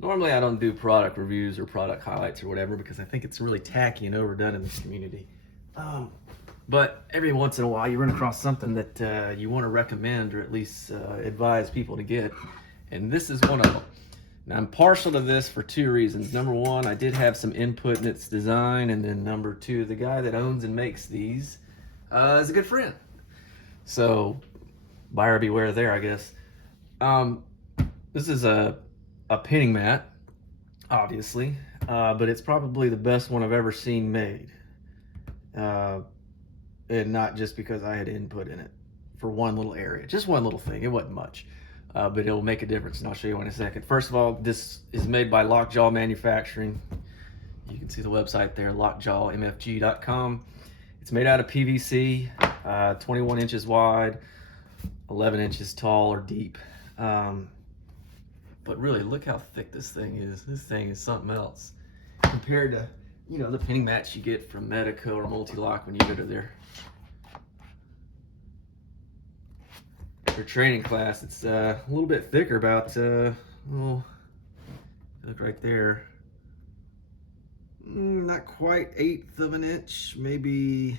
Normally I don't do product reviews or product highlights or whatever because I think it's really tacky and overdone in this community. But every once in a while you run across something that you want to recommend or at least advise people to get, and this is one of them. Now I'm partial to this for two reasons. Number one, I did have some input in its design, and then number two, the guy that owns and makes these is a good friend. So buyer beware there, I guess. Um, this is a pinning mat, obviously, but it's probably the best one I've ever seen made. Uh, and not just because I had input in it for one little area, just one little thing. It wasn't much, but it'll make a difference, and I'll show you in a second. First of all, this is made by Lockjaw Manufacturing. You can see the website there, lockjawmfg.com. It's made out of PVC, 21 inches wide, 11 inches tall or deep. But really, look how thick this thing is. This thing is something else compared to, the pinning mats you get from Medico or Multi-Lock when you go to their training class. It's a little bit thicker, about, look right there. Not quite 1/8 of an inch, maybe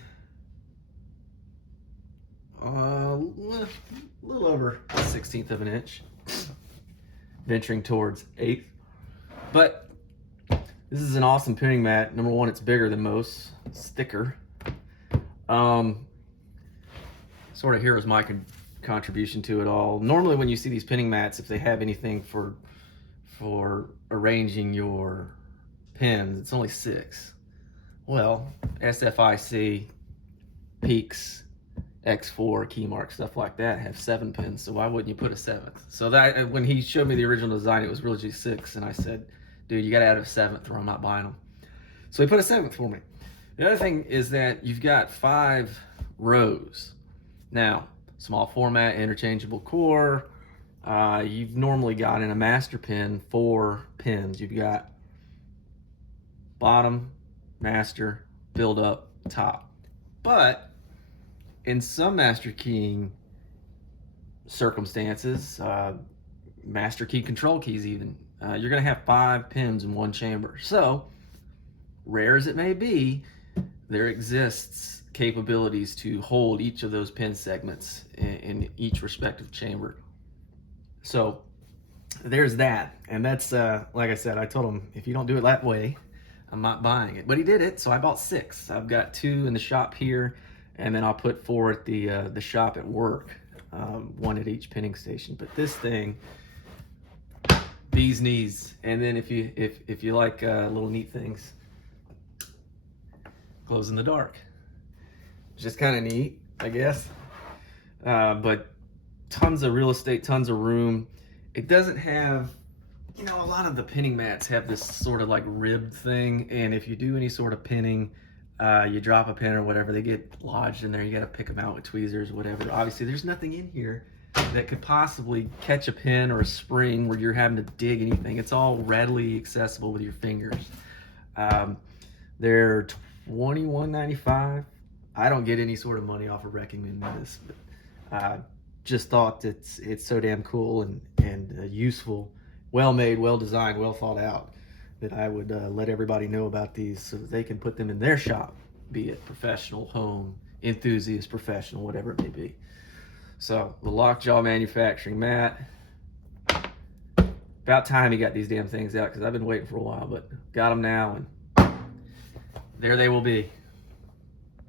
a little over 1/16 of an inch, venturing towards 1/8. But this is an awesome pinning mat. Number one, it's bigger than most. It's thicker. Sort of here is my contribution to it all. Normally when you see these pinning mats, if they have anything for arranging your pins, it's only 6. Well, SFIC, Peaks, X4, Keymark, stuff like that have 7 pins, so why wouldn't you put a 7th? So that, when he showed me the original design, it was really just 6, and I said, dude, you gotta add a 7th or I'm not buying them. So he put a 7th for me. The other thing is that you've got 5 rows. Now, small format, interchangeable core. You've normally got in a master pin 4 pins. You've got bottom, master, build up, top. But in some master keying circumstances, master key control keys even, you're going to have 5 pins in one chamber. So, rare as it may be, there exists capabilities to hold each of those pin segments in each respective chamber. So there's that, and that's like I said, I told him, if you don't do it that way, I'm not buying it. But he did it, so I bought 6. I've got 2 in the shop here, and then I'll put 4 at the shop at work, 1 at each pinning station. But this thing, bee's knees. And then if you like little neat things, glows in the dark. Just kind of neat, I guess. But tons of real estate, tons of room. It doesn't have, a lot of the pinning mats have this sort of like ribbed thing, and if you do any sort of pinning, you drop a pin or whatever, they get lodged in there. You got to pick them out with tweezers, whatever. Obviously, there's nothing in here that could possibly catch a pin or a spring where you're having to dig anything. It's all readily accessible with your fingers. They're $21.95. I don't get any sort of money off of recommending this, but just thought it's so damn cool and useful, well made, well designed, well thought out, that I would let everybody know about these so that they can put them in their shop, be it professional, home, enthusiast, professional, whatever it may be. So the Lockjaw Manufacturing mat. About time he got these damn things out, because I've been waiting for a while, but got them now, and there they will be.